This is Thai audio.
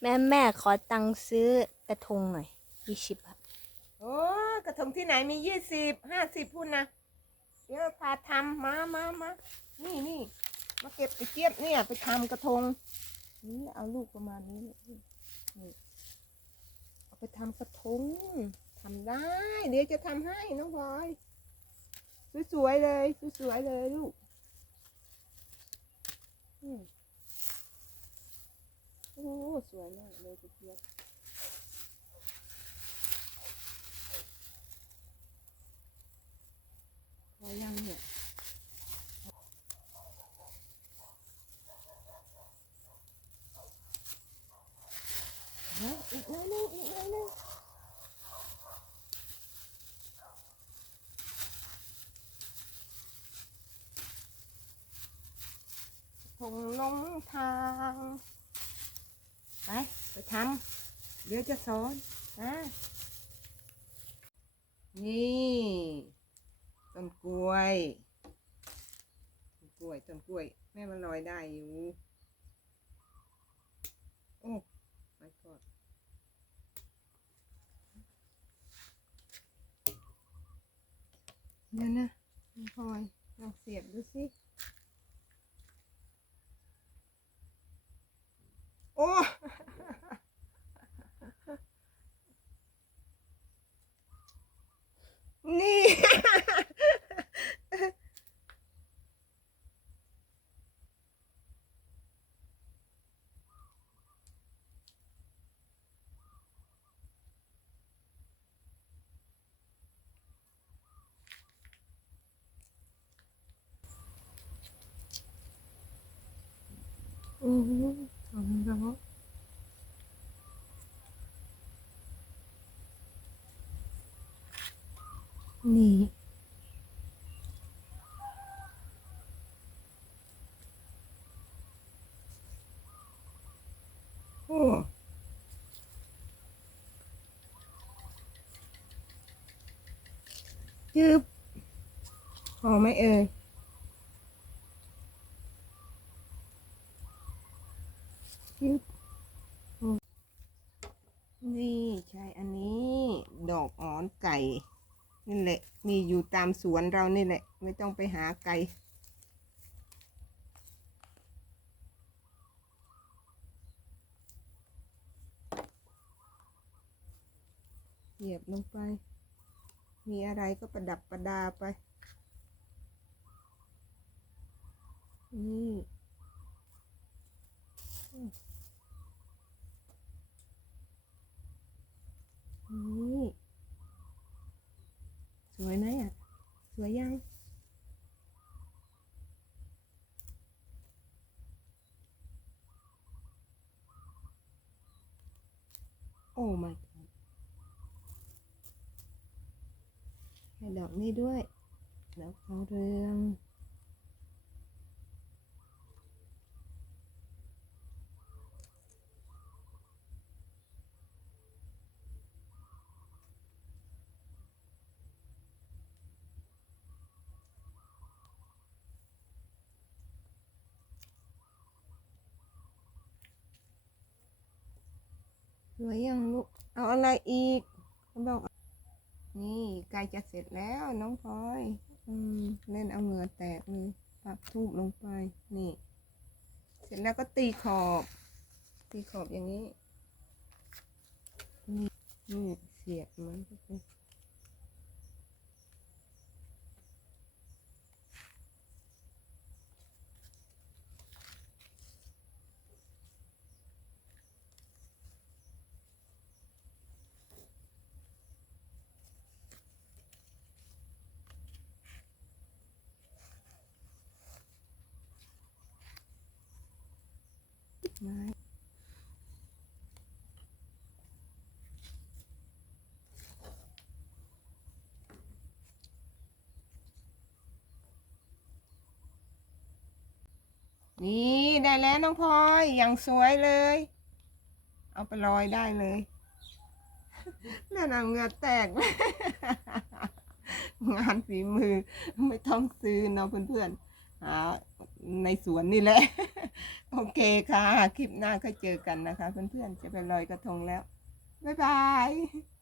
แม่แม่ขอตังค์ซื้อกระทงหน่อยยี่สิบบาทโอ้กระทงที่ไหนมียี่สิบห้าสิบพูดนะเดี๋ยวพาทำมามามานี่นี่มาเก็บไปเจี๊ยบเนี่ยไปทำกระทง นี่เอาลูกประมาณนี้นี่เอาไปทำกระทงทำได้ เดี๋ยวจะทำให้น้องพลอยสวยๆเลยสวยๆเลยลูก อืม สวยมากเลยคุณเจี๊ยบพอยังเนี่ยฮ้ยอีกหน่อยนึงอีกหน่อยหนึงทงลงทาง ไปไปทำเดี๋ยวจะสอนอะนี่ต้นกล้วยต้นกล้วยต้นกล้วย แม่มันลอยได้อยู่โอ้ไม่กอดเดี๋ยวนะน้องพลอยลองเสียบดูสิโอ้ นี่ โอ้โหทำแล้วนี่โอ้ยืบนี่ใช่อันนี้ ดอกอ่อนไก่นี่แหละ มีอยู่ตามสวนเรานี่แหละ ไม่ต้องไปหาไก่เหยียบลงไป มีอะไรก็ประดับประดาไป นี่ สวยไหมอะ สวยยัง โอ้ my god ให้ดอกนี้ด้วยแล้วเขาเรือง สวยยังลูก เอาอะไรอีกเขาบอก นี่ใกล้จะเสร็จแล้วน้องพลอยอืมเล่นเอาเหงื่อแตกเลยปักทูบลงไป นี่ เสร็จแล้วก็ตีขอบ ตีขอบอย่างนี้ นี่นี่เสียบมันเข้า ไม้นี่ได้แล้วน้องพลอยอย่างสวยเลย เอาไปลอยได้เลยนั่นเอาเงือแตก งานฝีมือไม่ต้องซื้อเนาะเพื่อนๆ หาหาในสวนนี่แหละ โอเคค่ะ คลิปหน้าค่อยเจอกันนะคะ เพื่อนๆจะไปลอยกระทงแล้ว บ๊ายบาย